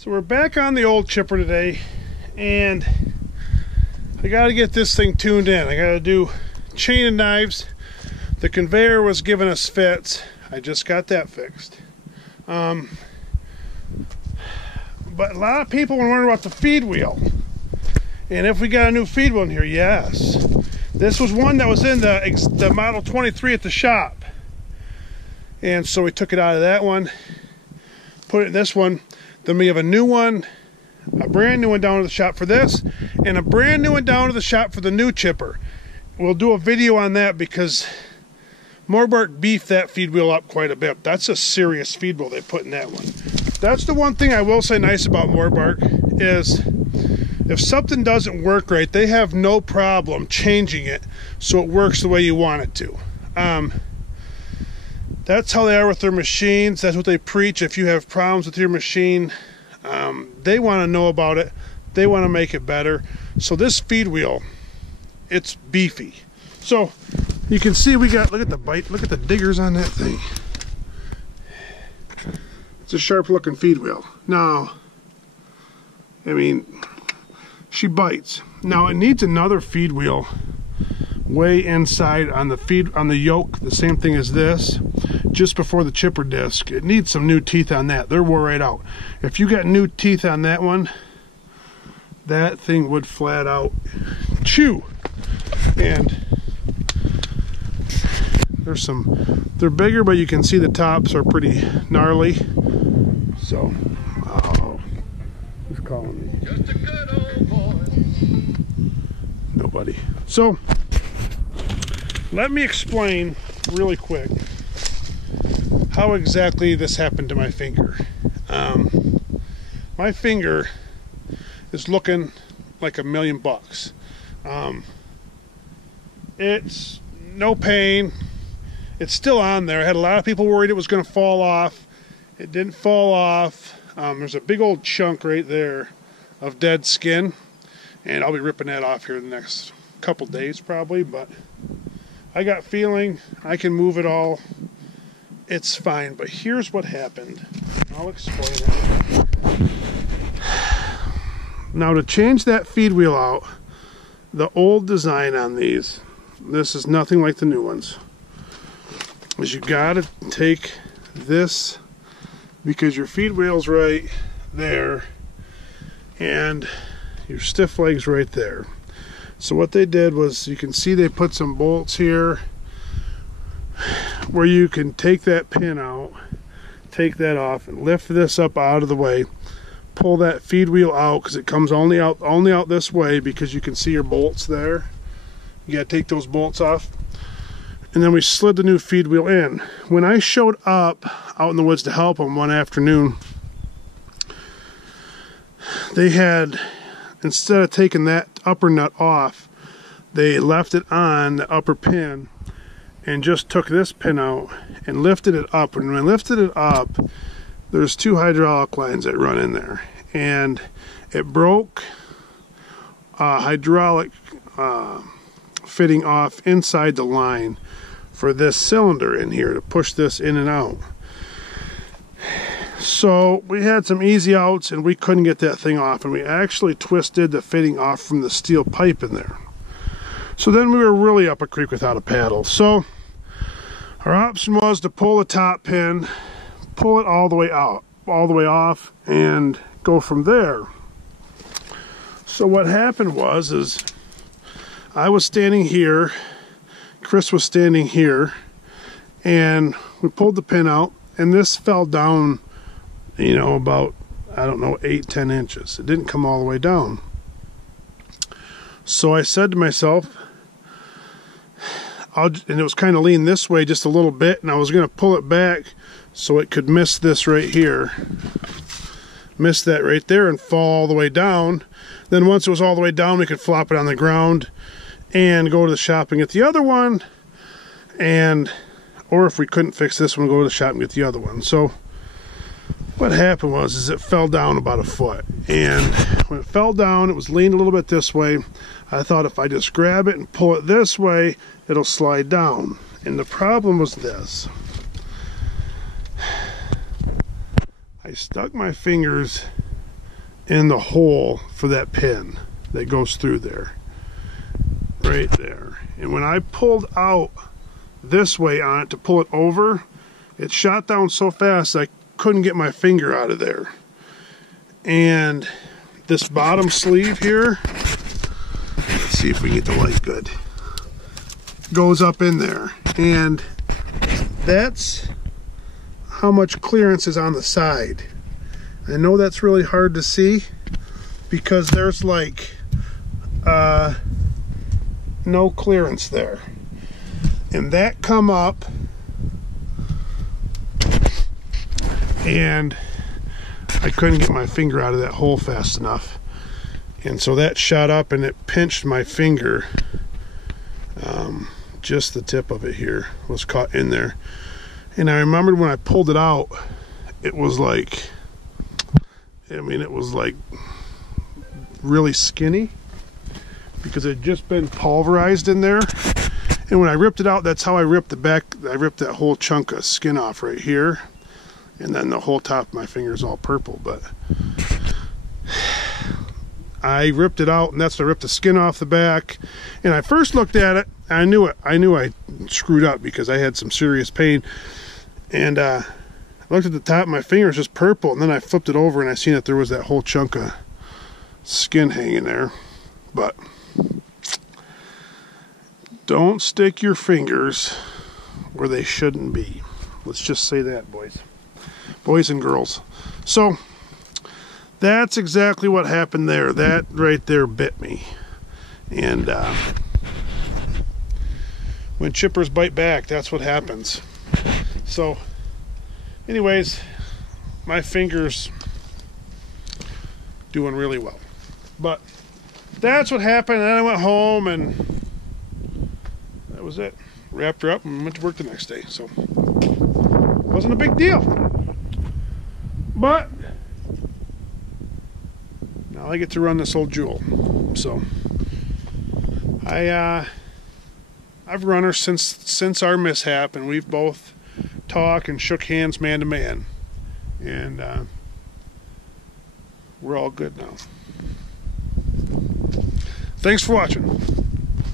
So we're back on the old chipper today, and I got to get this thing tuned in. I got to do chain and knives. The conveyor was giving us fits. I just got that fixed. But a lot of people wonder about the feed wheel. And if we got a new feed wheel in here, yes. This was one that was in the Model 23 at the shop. And so we took it out of that one, put it in this one. Then we have a new one, a brand new one down to the shop for this, and a brand new one down to the shop for the new chipper. We'll do a video on that because Morbark beefed that feed wheel up quite a bit. That's a serious feed wheel they put in that one. That's the one thing I will say nice about Morbark is if something doesn't work right, they have no problem changing it so it works the way you want it to. That's how they are with their machines. That's what they preach. If you have problems with your machine, they want to know about it. They want to make it better. So this feed wheel, it's beefy. So you can see we got, look at the bite, look at the diggers on that thing. It's a sharp looking feed wheel. Now, I mean, she bites. Now it needs another feed wheel way inside on the yoke, the same thing as this, just before the chipper disc. It needs some new teeth on that. They're wore right out. If you got new teeth on that one, that thing would flat out chew. And there's they're bigger, but you can see the tops are pretty gnarly. So, oh, who's calling me? Just a good old boy. Nobody. So, let me explain really quick how exactly this happened to my finger. My finger is looking like $1,000,000. It's no pain. It's still on there. I had a lot of people worried it was going to fall off. It didn't fall off. There's a big old chunk right there of dead skin, and I'll be ripping that off here in the next couple days probably, but I got feeling, I can move it all, it's fine. But here's what happened. I'll explain it. Now to change that feed wheel out, the old design on these, this is nothing like the new ones, is you gotta take this, because your feed wheel's right there and your stiff leg's right there. So what they did was, you can see they put some bolts here where you can take that pin out, take that off, and lift this up out of the way. Pull that feed wheel out because it comes only out this way, because you can see your bolts there. You gotta take those bolts off. And then we slid the new feed wheel in. When I showed up out in the woods to help them one afternoon, they had, instead of taking that upper nut off, they left it on the upper pin and just took this pin out and lifted it up. And when I lifted it up, there's two hydraulic lines that run in there, and it broke hydraulic fitting off inside the line for this cylinder in here to push this in and out. So we had some easy outs and we couldn't get that thing off, and we actually twisted the fitting off from the steel pipe in there. So then we were really up a creek without a paddle. So our option was to pull the top pin, pull it all the way out, all the way off, and go from there. So what happened was I was standing here, Chris was standing here, and we pulled the pin out, and this fell down, you know, about, I don't know, 8-10 inches. It didn't come all the way down. So I said to myself, and it was kind of lean this way just a little bit, and I was going to pull it back so it could miss this right here, miss that right there, and fall all the way down. Then once it was all the way down, we could flop it on the ground and go to the shop and get the other one, or if we couldn't fix this one, go to the shop and get the other one. So what happened was it fell down about 1 foot, and when it fell down, it was leaned a little bit this way. I thought if I just grab it and pull it this way, it'll slide down. And the problem was this: I stuck my fingers in the hole for that pin that goes through there. Right there. And when I pulled out this way on it to pull it over, it shot down so fast I couldn't get my finger out of there. And this bottom sleeve here, let's see if we can get the light good, goes up in there. And that's how much clearance is on the side. I know that's really hard to see because there's like no clearance there. And that come up, and I couldn't get my finger out of that hole fast enough. And so that shot up and it pinched my finger. Just the tip of it here was caught in there. And I remembered when I pulled it out, it was like, I mean, it was like really skinny because it had just been pulverized in there. And when I ripped it out, that's how I ripped the back. I ripped that whole chunk of skin off right here. And then the whole top of my finger is all purple. But I ripped it out, and that's when I ripped the skin off the back. And I first looked at it, and I knew I screwed up because I had some serious pain. And I looked at the top of my finger, it's just purple. And then I flipped it over, and I seen that there was that whole chunk of skin hanging there. But don't stick your fingers where they shouldn't be. Let's just say that, boys and girls. So that's exactly what happened there. That right there bit me. And when chippers bite back, that's what happens. So anyways, my finger's doing really well. But that's what happened. And then I went home and that was it. Wrapped her up and went to work the next day. So it wasn't a big deal. But now I get to run this old Jewel. So I've run her since our mishap, and we've both talked and shook hands man to man. And we're all good now. Thanks for watching.